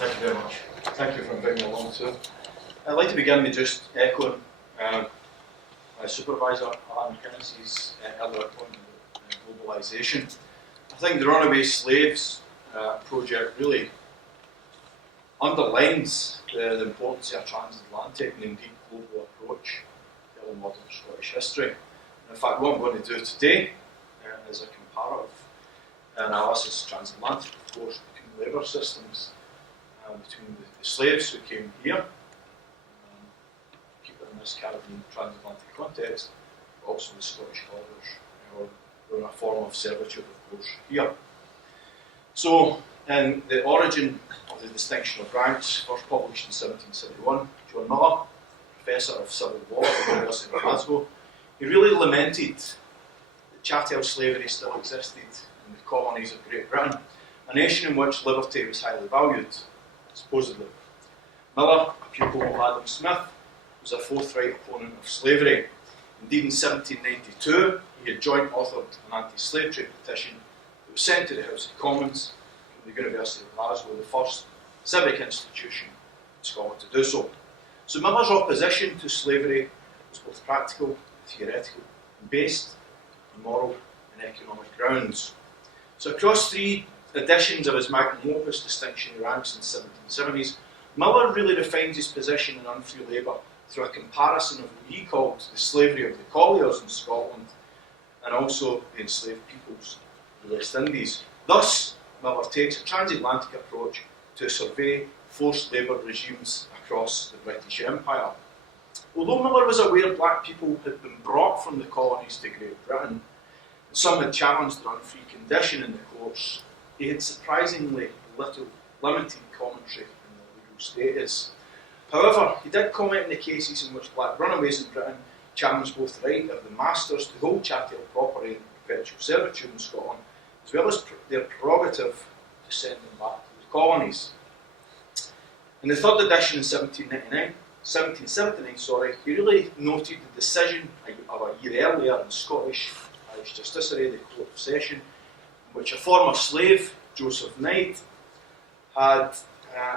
Thank you very much. Thank you for inviting me along too. I'd like to begin with just echoing my supervisor, Alan McKinney's earlier point on globalisation. I think the Runaways Slaves project really underlines the importance of a transatlantic and indeed global approach to early modern Scottish history. And in fact, what I'm going to do today is a comparative analysis, transatlantic, of course, between labour systems, between the slaves who came here, keep it in this Caribbean transatlantic context, but also the Scottish colliers, who were in a form of servitude, of course, here. So, in the origin of the distinction of ranks, first published in 1771, John Mullen, Professor of Civil Law at the University of Glasgow, he really lamented that chattel slavery still existed in the colonies of Great Britain, a nation in which liberty was highly valued, supposedly. Miller, a pupil of Adam Smith, was a forthright opponent of slavery. Indeed, in 1792, he had joint authored an anti-slave trade petition that was sent to the House of Commons from the University of Glasgow, the first civic institution in Scotland to do so. So Miller's opposition to slavery was both practical and theoretical, and based on moral and economic grounds. So across three editions of his magnum opus, Distinction of Ranks, in the 1770s, Miller really refines his position in unfree labour through a comparison of what he called the slavery of the colliers in Scotland and also the enslaved peoples of the West Indies. Thus, Miller takes a transatlantic approach to survey forced labour regimes across the British Empire. Although Miller was aware black people had been brought from the colonies to Great Britain, and some had challenged their unfree condition in the course, he had surprisingly little limited commentary on their legal status. However, he did comment on the cases in which black runaways in Britain challenged both the right of the masters to hold chattel property in perpetual servitude in Scotland, as well as their prerogative to send them back to the colonies. In the third edition in 1779, he really noted the decision of a year earlier in the Scottish Justiciary, the Court of Session, in which a former slave, Joseph Knight,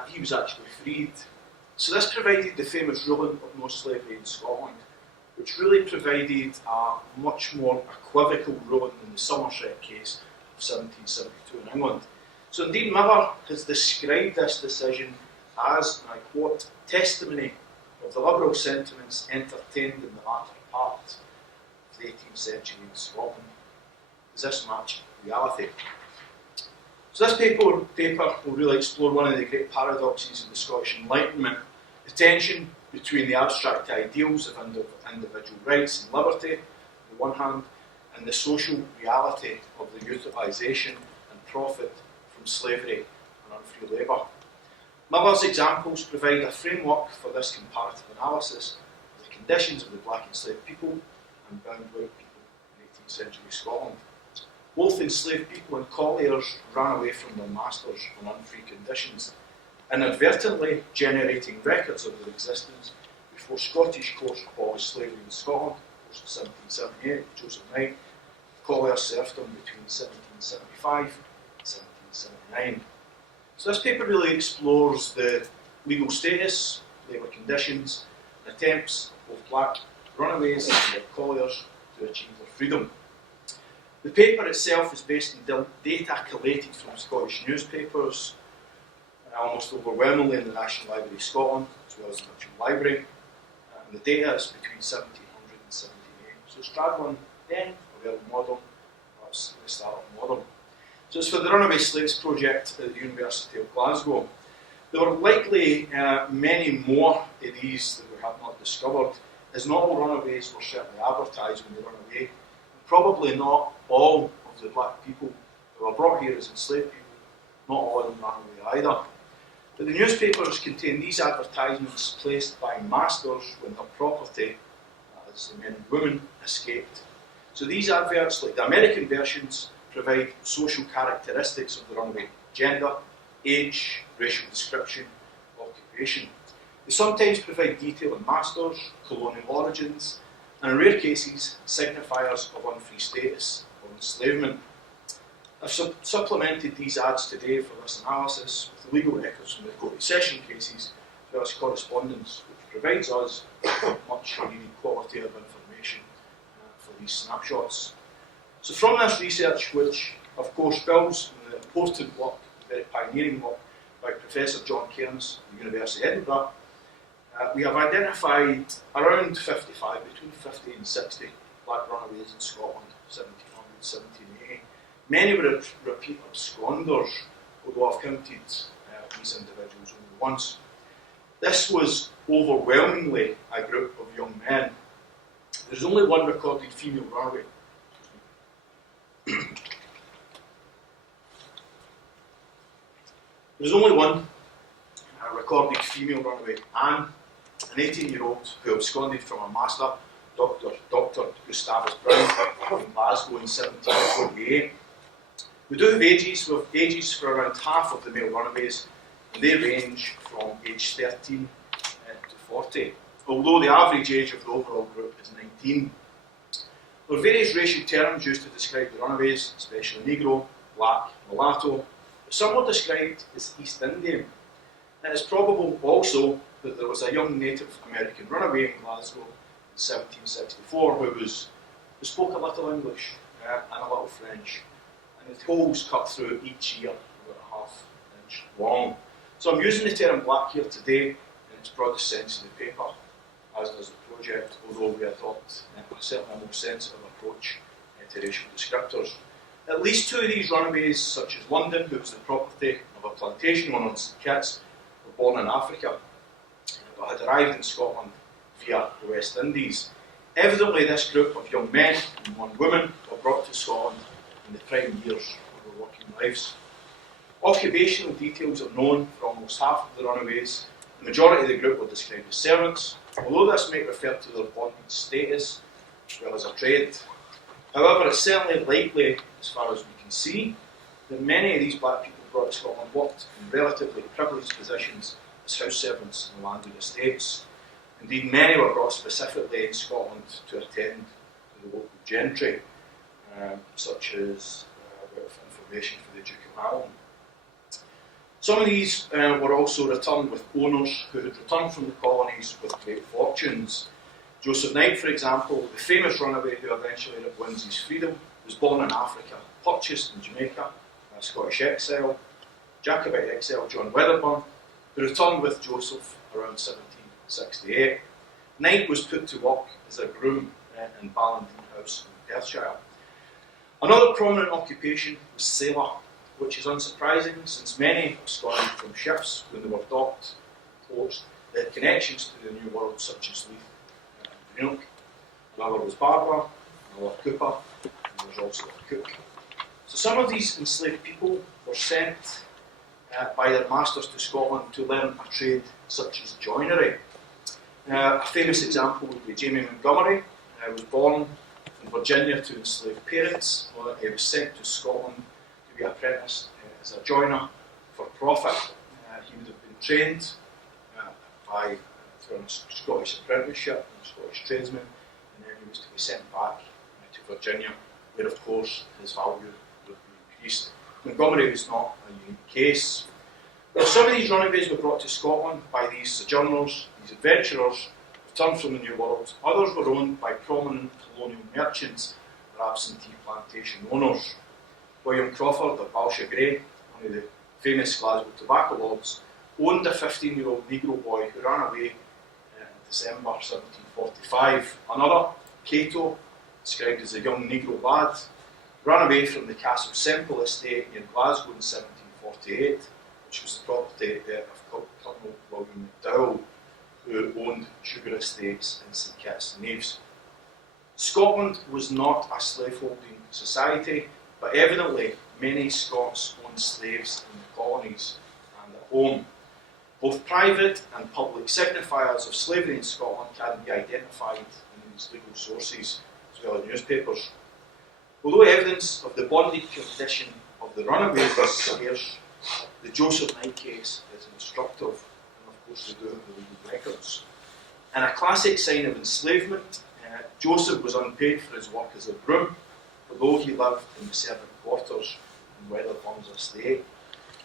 he was actually freed. So this provided the famous ruling of no slavery in Scotland, which really provided a much more equivocal ruling than the Somerset case of 1772 in England. So indeed, Miller has described this decision as, and I quote, testimony of the liberal sentiments entertained in the latter part of the 18th century in Scotland. Does this match reality? So this paper will really explore one of the great paradoxes of the Scottish Enlightenment, the tension between the abstract ideals of individual rights and liberty, on the one hand, and the social reality of the utilisation and profit from slavery and unfree labour. Miller's examples provide a framework for this comparative analysis of the conditions of the black enslaved people and bound white people in 18th century Scotland. Both enslaved people and colliers ran away from their masters on unfree conditions, inadvertently generating records of their existence before Scottish courts abolished slavery in Scotland, of course in 1778, Joseph Knight. Collier serfdom between 1775 and 1779. So this paper really explores the legal status, labour conditions, and attempts of both black runaways and their colliers to achieve their freedom. The paper itself is based on data collated from Scottish newspapers, almost overwhelmingly in the National Library of Scotland, as well as the National Library. And the data is between 1700 and 1780. So straddling then, or early modern, perhaps the start of modern. So it's for the Runaway Slaves project at the University of Glasgow. There were likely many more of these that we have not discovered, as not all runaways were certainly advertised when they ran away. Probably not all of the black people who were brought here as enslaved people, not all of them ran away either. But the newspapers contain these advertisements placed by masters when their property, as the men and women, escaped. So these adverts, like the American versions, provide social characteristics of the runaway: gender, age, racial description, occupation. They sometimes provide detail on masters, colonial origins, and in rare cases, signifiers of unfree status or enslavement. I've supplemented these ads today for this analysis with the legal records from the court session cases, as well as correspondence, which provides us much needed quality of information for these snapshots. So from this research, which of course builds on the important work, the very pioneering work by Professor John Cairns at the University of Edinburgh, we have identified around 55, between 50 and 60 black runaways in Scotland, 1700, 1780. Many were repeat absconders, although I've counted these individuals only once. This was overwhelmingly a group of young men. There's only one recorded female runaway. There's only one recorded female runaway, Anne, an 18-year-old who absconded from her master, Dr. Gustavus Brown, in Glasgow in 1748. We do have ages. We have ages for around half of the male runaways, and they range from age 13 to 40, although the average age of the overall group is 19. There are various racial terms used to describe the runaways, especially Negro, Black, Mulatto, but some were described as East Indian. It is probable also that there was a young Native American runaway in Glasgow in 1764 who spoke a little English and a little French, and the holes cut through each ear about a half inch long. So I'm using the term black here today in its broadest sense of the paper, as does the project, although we adopt certainly a more sensitive approach to racial descriptors. At least two of these runaways, such as London, who was the property of a plantation owner in St Kitts, were born in Africa, but had arrived in Scotland via the West Indies. Evidently, this group of young men and one woman were brought to Scotland in the prime years of their working lives. Occupational details are known for almost half of the runaways. The majority of the group were described as servants, although this might refer to their bondage status as well as a trade. However, it's certainly likely, as far as we can see, that many of these black people brought to Scotland worked in relatively privileged positions as house servants in landed estates. Indeed, many were brought specifically in Scotland to attend to the local gentry, such as a bit of information for the Duke of Mullen. Some of these were also returned with owners who had returned from the colonies with great fortunes. Joseph Knight, for example, the famous runaway who eventually wins his freedom, was born in Africa, purchased in Jamaica, a Scottish exile. Jacobite exile John Wedderburn, who returned with Joseph around 1768. Knight was put to work as a groom in Ballantine House in Perthshire. Another prominent occupation was sailor, which is unsurprising since many absconded from ships when they were docked, ports. They had connections to the New World, such as Leith and Greenock. Another was barber, another cooper, and there was also a cook. So some of these enslaved people were sent by their masters to Scotland to learn a trade such as joinery. A famous example would be Jamie Montgomery, who was born in Virginia to enslaved parents. He was sent to Scotland to be apprenticed as a joiner for profit. He would have been trained through a Scottish apprenticeship and a Scottish tradesman, and then he was to be sent back to Virginia, where of course his value would be increased. Montgomery was not a unique case. Now, some of these runaways were brought to Scotland by these sojourners, these adventurers, returned from the New World. Others were owned by prominent colonial merchants or absentee plantation owners. William Crawford of Balsha Grey, one of the famous Glasgow tobacco lords, owned a 15-year-old Negro boy who ran away in December 1745. Another, Cato, described as a young Negro lad, ran away from the Castle Semple estate near Glasgow in 1748, which was the property of Colonel William McDowell, who owned sugar estates in St Kitts and Nevis. Scotland was not a slaveholding society, but evidently many Scots owned slaves in the colonies and at home. Both private and public signifiers of slavery in Scotland can be identified in these legal sources, as well as newspapers. Although evidence of the bondage condition of the runaways is scarce, the Joseph Knight case is instructive, and of course we do have the legal records. In a classic sign of enslavement, Joseph was unpaid for his work as a groom, although he lived in the servant quarters in Wedderburn's estate.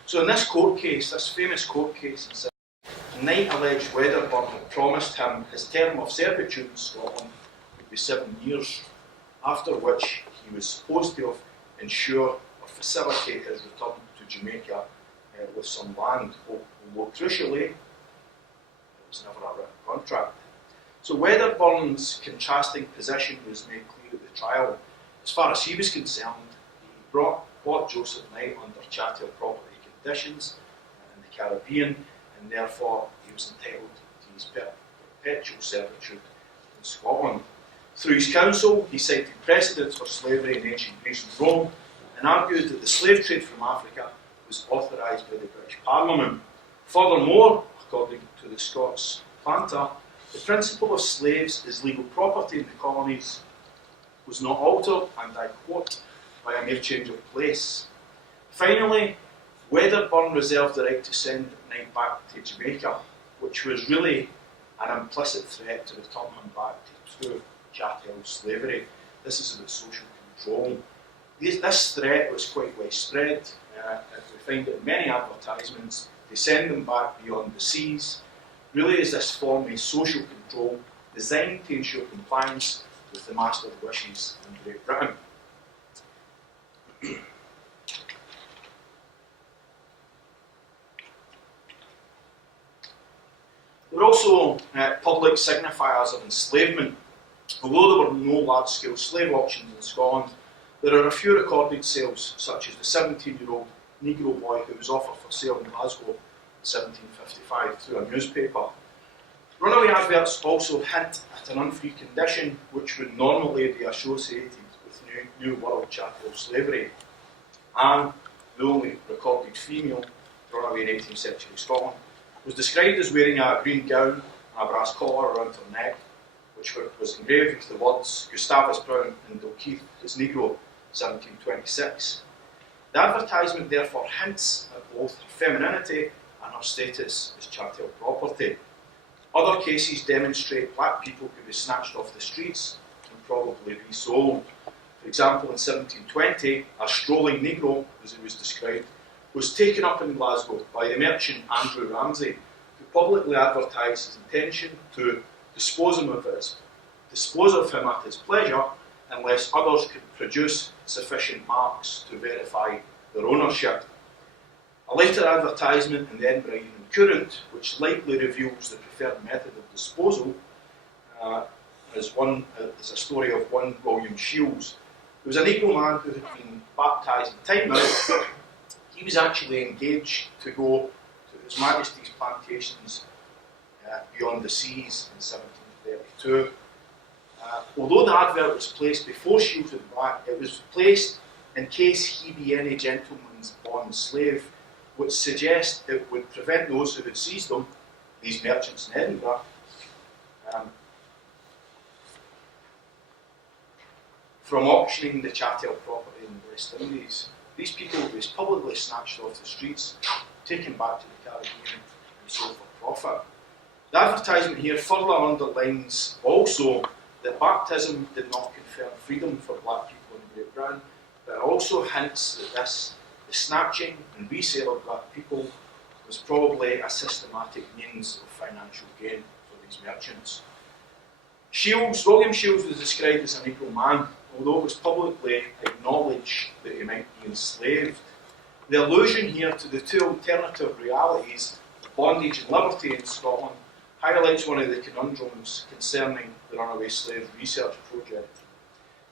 So in this court case, this famous court case, Knight alleged Wedderburn had promised him his term of servitude in Scotland would be 7 years, after which he was supposed to have ensure or facilitate his return to Jamaica with some land, although crucially, it was never a written contract. So Wedderburn's contrasting position was made clear at the trial. As far as he was concerned, he bought Joseph Knight under chattel property conditions in the Caribbean, and therefore he was entitled to his perpetual servitude in Scotland. Through his counsel, he cited precedents for slavery in ancient Greece and Rome, and argued that the slave trade from Africa was authorised by the British Parliament. Furthermore, according to the Scots planter, the principle of slaves as legal property in the colonies was not altered, and I quote, by a mere change of place. Finally, Wedderburn reserved the right to send Knight back to Jamaica, which was really an implicit threat to return him back to true chattel slavery. This is about social control. This threat was quite widespread. We find it in many advertisements. They send them back beyond the seas. Really, is this form of social control designed to ensure compliance with the master's wishes in Great Britain? There were also public signifiers of enslavement. Although there were no large-scale slave auctions in Scotland, there are a few recorded sales, such as the 17-year-old Negro boy who was offered for sale in Glasgow in 1755 through a newspaper. Runaway adverts also hint at an unfree condition which would normally be associated with New World chattel slavery. Anne, the only recorded female runaway in 18th century Scotland, was described as wearing a green gown and a brass collar around her neck, which was engraved with the words Gustavus Brown and Dalkeith as Negro, 1726. The advertisement therefore hints at both her femininity and her status as chattel property. Other cases demonstrate black people could be snatched off the streets and probably resold. For example, in 1720, a strolling Negro, as it was described, was taken up in Glasgow by the merchant Andrew Ramsay, who publicly advertised his intention to dispose of him at his pleasure unless others could produce sufficient marks to verify their ownership. A later advertisement in the Edinburgh Evening Courant, which likely reveals the preferred method of disposal, is a story of one William Shields. There was a Negro man who had been baptised in Tynemouth. He was actually engaged to go to His Majesty's plantations beyond the seas in 1732. Although the advert was placed before Shields went back, it was placed in case he be any gentleman's bond slave, which suggests it would prevent those who had seized them, these merchants in Edinburgh, from auctioning the chattel property in the West Indies. These people were publicly snatched off the streets, taken back to the Caribbean and sold for profit. The advertisement here further underlines also that baptism did not confer freedom for black people in Great Britain, but it also hints that the snatching and resale of black people was probably a systematic means of financial gain for these merchants. William Shields was described as a Negro man, although it was publicly acknowledged that he might be enslaved. The allusion here to the two alternative realities, bondage and liberty in Scotland, highlights one of the conundrums concerning the Runaway Slave Research Project.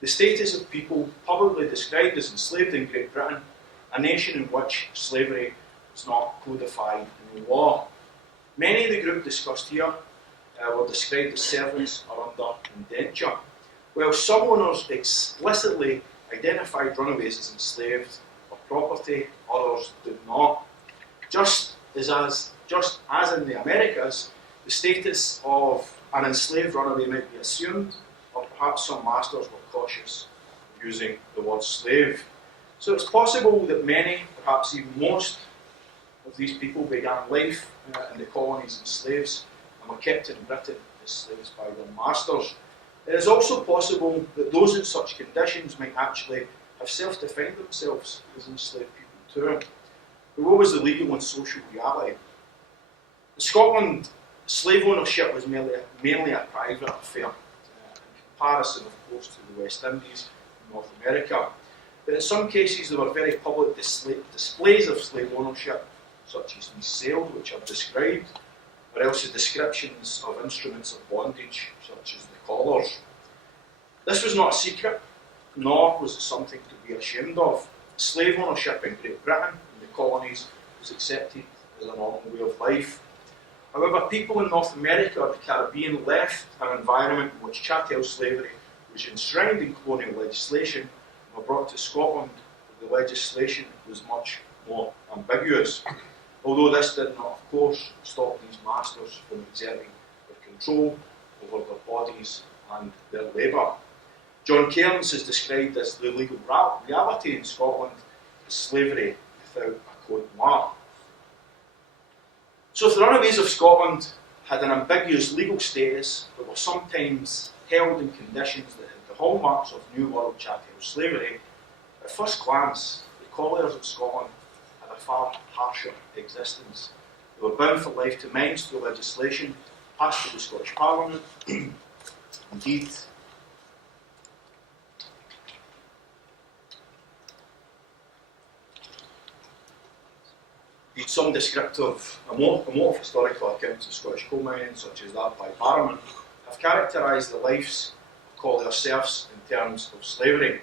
The status of people publicly described as enslaved in Great Britain, a nation in which slavery is not codified in the law. Many of the group discussed here were described as servants or under indenture. While some owners explicitly identified runaways as enslaved or property, others did not. Just as in the Americas, the status of an enslaved runaway might be assumed, or perhaps some masters were cautious using the word slave. So it's possible that many, perhaps even most, of these people began life in the colonies as slaves and were kept in Britain as slaves by their masters. It is also possible that those in such conditions might actually have self-defined themselves as enslaved people too. But what was the legal and social reality? In Scotland, slave ownership was mainly a private affair, in comparison, of course, to the West Indies and North America. But in some cases, there were very public displays of slave ownership, such as these sales which I've described, or else the descriptions of instruments of bondage, such as the collars. This was not a secret, nor was it something to be ashamed of. Slave ownership in Great Britain and the colonies was accepted as a normal way of life. However, people in North America or the Caribbean left an environment in which chattel slavery was enshrined in colonial legislation and were brought to Scotland, where the legislation was much more ambiguous. Although this did not, of course, stop these masters from exerting their control over their bodies and their labour. John Cairns has described as the legal reality in Scotland as slavery without a code noir. So if the Runaways of Scotland had an ambiguous legal status but were sometimes held in conditions that had the hallmarks of New World chattel slavery, at first glance, the colliers of Scotland had a far harsher existence. They were bound for life to mines through legislation passed through the Scottish Parliament. Indeed, some descriptive, amorph historical accounts of Scottish coal mining, such as that by Barrowman, have characterised the lives of collier serfs in terms of slavery.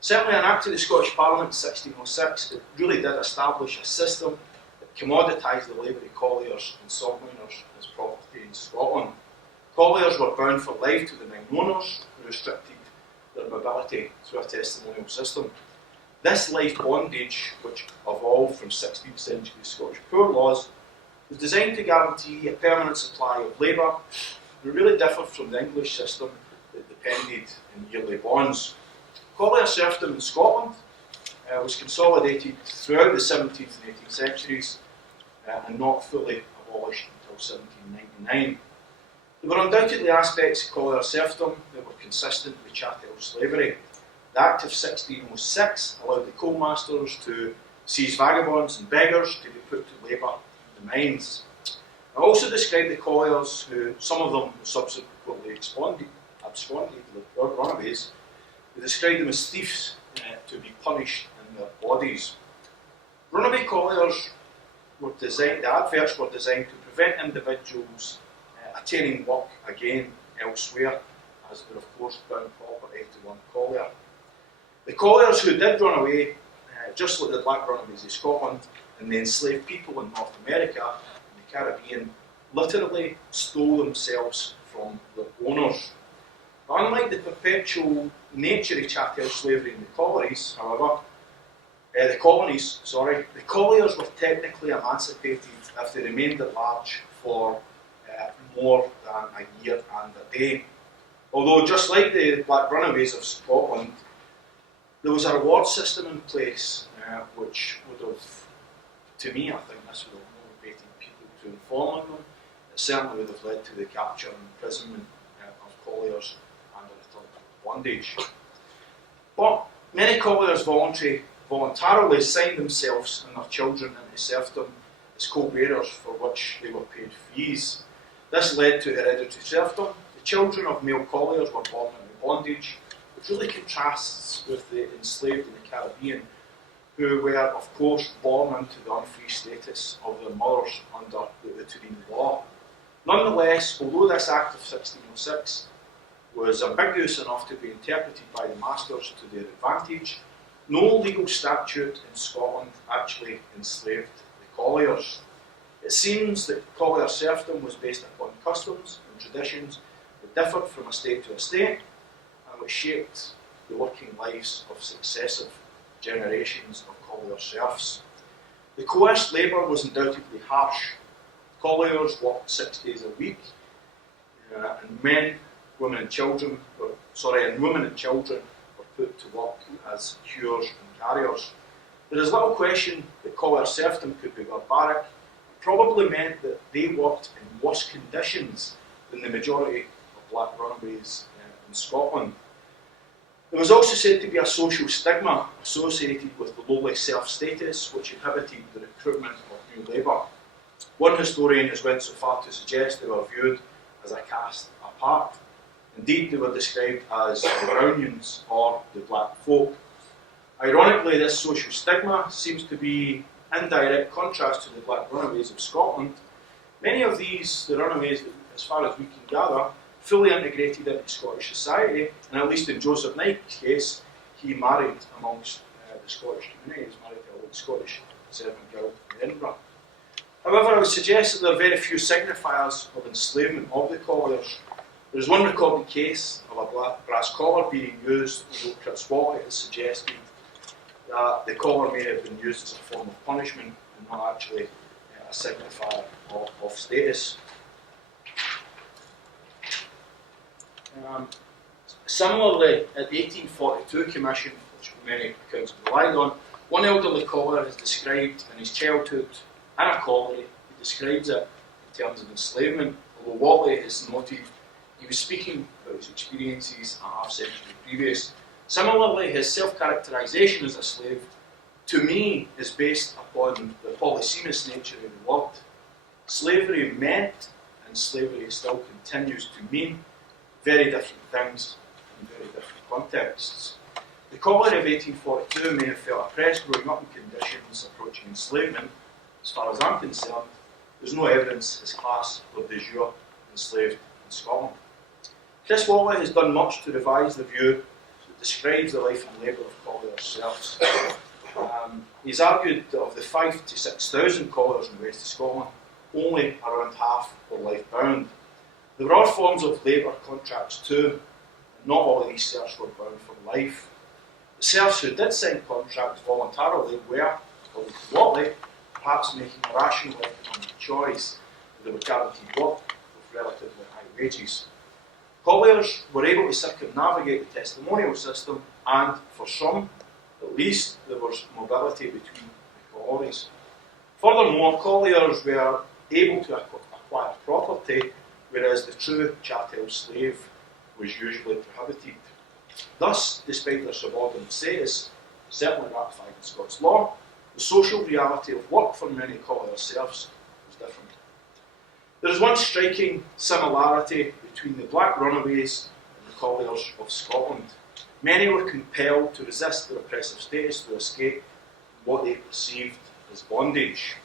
Certainly an act of the Scottish Parliament in 1606, it really did establish a system that commoditised the labour of colliers and salt miners as property in Scotland. Colliers were bound for life to the mine owners, who restricted their mobility through a testimonial system. This life bondage, which evolved from 16th-century Scottish poor laws, was designed to guarantee a permanent supply of labour, and it really differed from the English system that depended on yearly bonds. Collier serfdom in Scotland was consolidated throughout the 17th and 18th centuries and not fully abolished until 1799. There were undoubtedly aspects of collier serfdom that were consistent with chattel slavery. The Act of 1606 allowed the coal masters to seize vagabonds and beggars to be put to labour in the mines. I also described the colliers, who some of them subsequently absconded the Runaways. They described them as thieves to be punished in their bodies. Runaway colliers were designed, the adverts were designed to prevent individuals attaining work again elsewhere, as they were of course bound property to one collier. The colliers who did run away, just like the Black Runaways of Scotland and the enslaved people in North America and the Caribbean, literally stole themselves from their owners. But unlike the perpetual nature of chattel slavery in the colonies, however, the colliers were technically emancipated if they remained at large for more than a year and a day. Although, just like the Black Runaways of Scotland, there was a reward system in place which would have, to me, I think this would have motivated people to inform on them. It certainly would have led to the capture and imprisonment of colliers and a return to bondage. But many colliers voluntarily signed themselves and their children into serfdom as co-bearers for which they were paid fees. This led to hereditary serfdom. The children of male colliers were born into bondage, which really contrasts with the enslaved in the Caribbean, who were, of course, born into the unfree status of their mothers under the Turin law. Nonetheless, although this Act of 1606 was ambiguous enough to be interpreted by the masters to their advantage, no legal statute in Scotland actually enslaved the colliers. It seems that collier serfdom was based upon customs and traditions that differed from estate to estate, and which shaped the working lives of successive generations of collier serfs. The coerced labour was undoubtedly harsh. Colliers worked 6 days a week, and women and children were put to work as hewers and carriers. There is little question that collier serfdom could be barbaric. It probably meant that they worked in worse conditions than the majority of Black Runaways in Scotland. There was also said to be a social stigma associated with the lowly self-status which inhibited the recruitment of new labour. One historian has went so far to suggest they were viewed as a caste apart. Indeed, they were described as the Brownians or the black folk. Ironically, this social stigma seems to be in direct contrast to the Black Runaways of Scotland. Many of these, the Runaways, as far as we can gather, fully integrated into Scottish society, and at least in Joseph Knight's case, he married amongst the Scottish community. He was married to a old Scottish servant girl in Edinburgh. However, I would suggest that there are very few signifiers of enslavement of the colliers. There is one recorded case of a brass collar being used, although Chris Watley has suggested that the collar may have been used as a form of punishment and not actually a signifier of status. Similarly, at the 1842 Commission, which many accounts relied on, one elderly collier is described in his childhood in a colliery. He describes it in terms of enslavement, although Watley has noted he was speaking about his experiences a half-century previous. Similarly, his self-characterisation as a slave, to me, is based upon the polysemous nature of the word. Slavery meant, and slavery still continues to mean, very different things in very different contexts. The collier of 1842 may have felt oppressed growing up in conditions approaching enslavement. As far as I'm concerned, there's no evidence his class were de jure enslaved in Scotland. Chris Watley has done much to revise the view that describes the life and labour of colliers' serfs. He's argued that of the 5,000 to 6,000 colliers in the west of Scotland, only around half were life-bound. There are forms of labour contracts too, and not all of these serfs were bound for life. The serfs who did sign contracts voluntarily were, according to Watley, perhaps making a rational economic choice, and they were guaranteed work with relatively high wages. Colliers were able to circumnavigate the testimonial system, and for some, at least, there was mobility between the collieries. Furthermore, colliers were able to acquire property, whereas the true chattel slave was usually prohibited. Thus, despite their subordinate status, certainly ratified in Scots law, the social reality of work for many collier serfs was different. There is one striking similarity between the Black Runaways and the colliers of Scotland. Many were compelled to resist their oppressive status to escape what they perceived as bondage.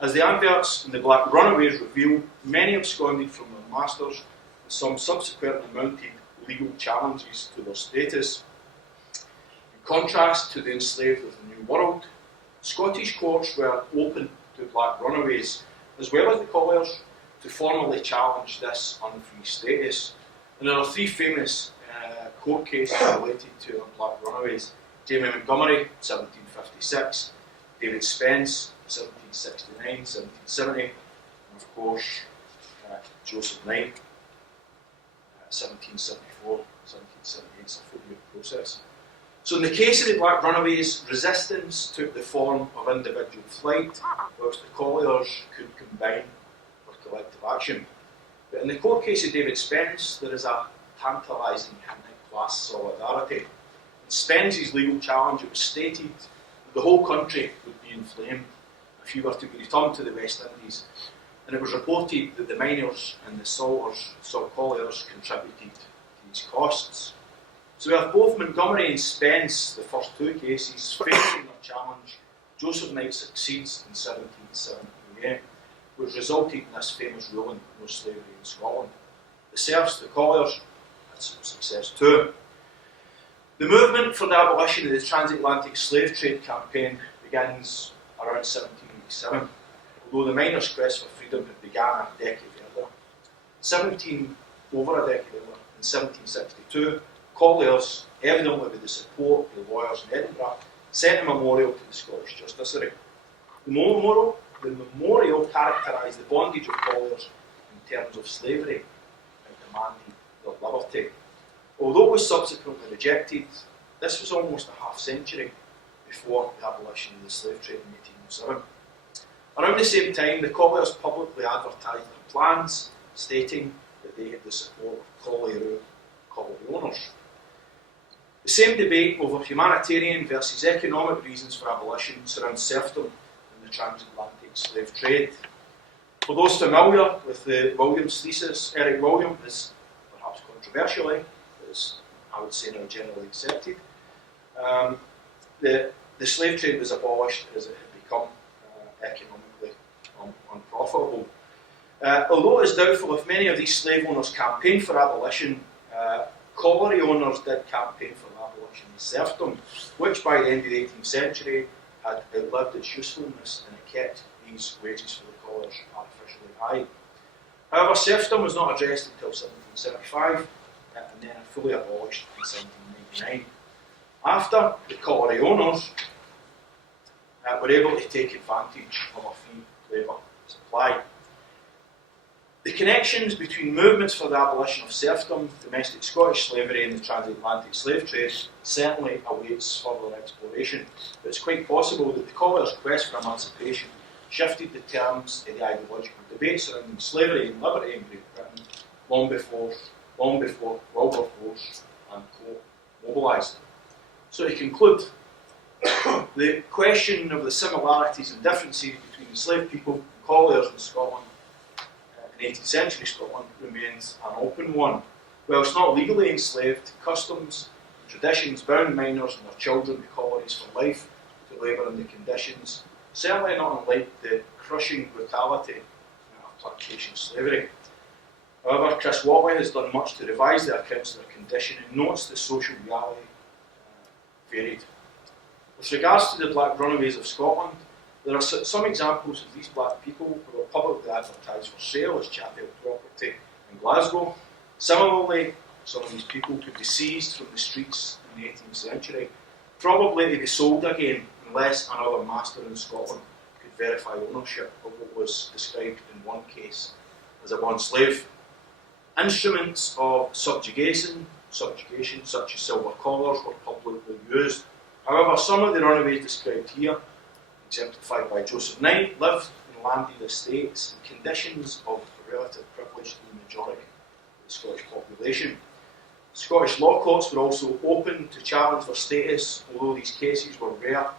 As the adverts in the Black Runaways reveal, many absconded from their masters, and some subsequently mounted legal challenges to their status. In contrast to the enslaved of the New World, Scottish courts were open to Black Runaways, as well as the colliers, to formally challenge this unfree status. And there are three famous court cases related to the Black Runaways: Jamie Montgomery, 1756, David Spence, 1769, 1770, and of course Joseph Knight, 1774, 1778. It's a 4-year process. So in the case of the Black Runaways, resistance took the form of individual flight, whilst the colliers could combine for collective action. But in the court case of David Spence, there is a tantalising hint at class solidarity. In Spence's legal challenge, it was stated that the whole country would be inflamed if he were to be returned to the West Indies, and it was reported that the miners and the salt colliers contributed to these costs. So we have both Montgomery and Spence, the first two cases, facing their challenge. Joseph Knight succeeds in 1778, which resulted in this famous ruling, no slavery in Scotland. The serfs, the colliers, had some success too. The movement for the abolition of the transatlantic slave trade campaign begins around 1787, although the miners' quest for freedom had begun a decade earlier. Over a decade earlier, in 1762, colliers, evidently with the support of the lawyers in Edinburgh, sent a memorial to the Scottish Justiciary. The memorial characterised the bondage of colliers in terms of slavery and demanded their liberty. Although it was subsequently rejected, this was almost a half-century before the abolition of the slave trade in 1807. Around the same time, the colliers publicly advertised their plans, stating that they had the support of colliery owners. The same debate over humanitarian versus economic reasons for abolition surrounds serfdom and the transatlantic slave trade. For those familiar with the Williams thesis, Eric Williams is, perhaps controversially, as I would say now generally accepted, the slave trade was abolished as it had become economically unprofitable. Although it is doubtful if many of these slave owners campaigned for abolition, colliery owners did campaign for the abolition of serfdom, which by the end of the 18th century had outlived its usefulness, and it kept these wages for the colliers artificially high. However, serfdom was not addressed until 1775, and then fully abolished in 1799. After, the colliery owners were able to take advantage of a free labour supply. The connections between movements for the abolition of serfdom, domestic Scottish slavery and the transatlantic slave trade certainly awaits further exploration, but it's quite possible that the colliers' quest for emancipation shifted the terms of the ideological debate surrounding slavery and liberty in Great Britain long before Wilberforce and Co. mobilised. So to conclude, the question of the similarities and differences between enslaved people and colliers in Scotland in 18th century Scotland remains an open one. Whilst not legally enslaved, customs and traditions bound miners and their children to collieries for life to labour in the conditions, certainly not unlike the crushing brutality of plantation slavery. However, Chris Watley has done much to revise their accounts of their condition and notes the social reality varied. With regards to the black runaways of Scotland, there are some examples of these black people who were publicly advertised for sale as chattel property in Glasgow. Similarly, some of these people could be seized from the streets in the 18th century, probably to be sold again unless another master in Scotland could verify ownership of what was described in one case as a bond slave. Instruments of subjugation such as silver collars were publicly used. However, some of the runaways described here, exemplified by Joseph Knight, lived in landed estates in conditions of relative privilege to the majority of the Scottish population. Scottish law courts were also open to challenge their status, although these cases were rare,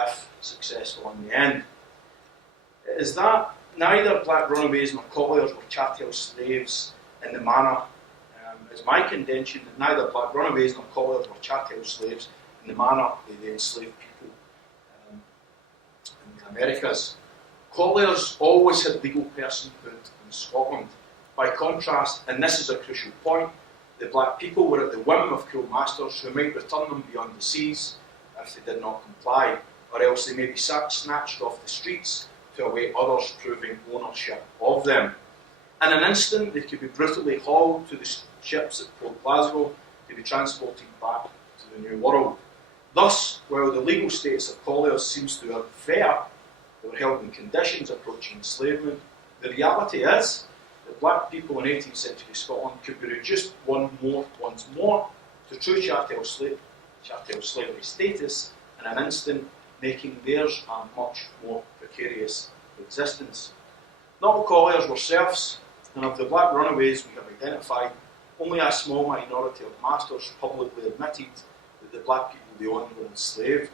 if successful in the end. It is that neither black runaways nor colliers were chattel slaves in the manner, it's my contention that neither black runaways nor colliers were chattel slaves in the manner that they enslaved people in the Americas. Colliers always had legal personhood in Scotland. By contrast, and this is a crucial point, the black people were at the whim of cruel masters who might return them beyond the seas if they did not comply, or else they may be snatched off the streets to await others proving ownership of them. In an instant, they could be brutally hauled to the ships at Port Glasgow to be transported back to the New World. Thus, while the legal status of colliers seems to have fair, they were held in conditions approaching enslavement, the reality is that black people in 18th century Scotland could be reduced once more to true chattel slavery status in an instant, making theirs a much more precarious existence. Not all colliers were serfs, and of the black runaways we have identified, only a small minority of masters publicly admitted that the black people they owned were enslaved.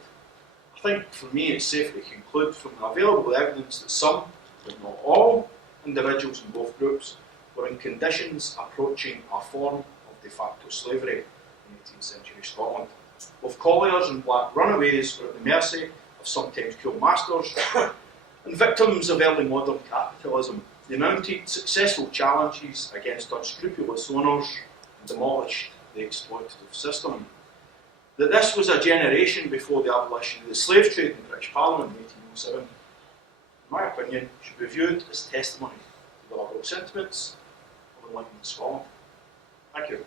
I think for me it's safe to conclude from the available evidence that some, but not all, individuals in both groups were in conditions approaching a form of de facto slavery in 18th century Scotland. Both colliers and black runaways were at the mercy of sometimes cruel masters and victims of early modern capitalism. They mounted successful challenges against unscrupulous owners and demolished the exploitative system. That this was a generation before the abolition of the slave trade in the British Parliament in 1807, in my opinion, should be viewed as testimony to the liberal sentiments of enlightenment Scotland. Thank you.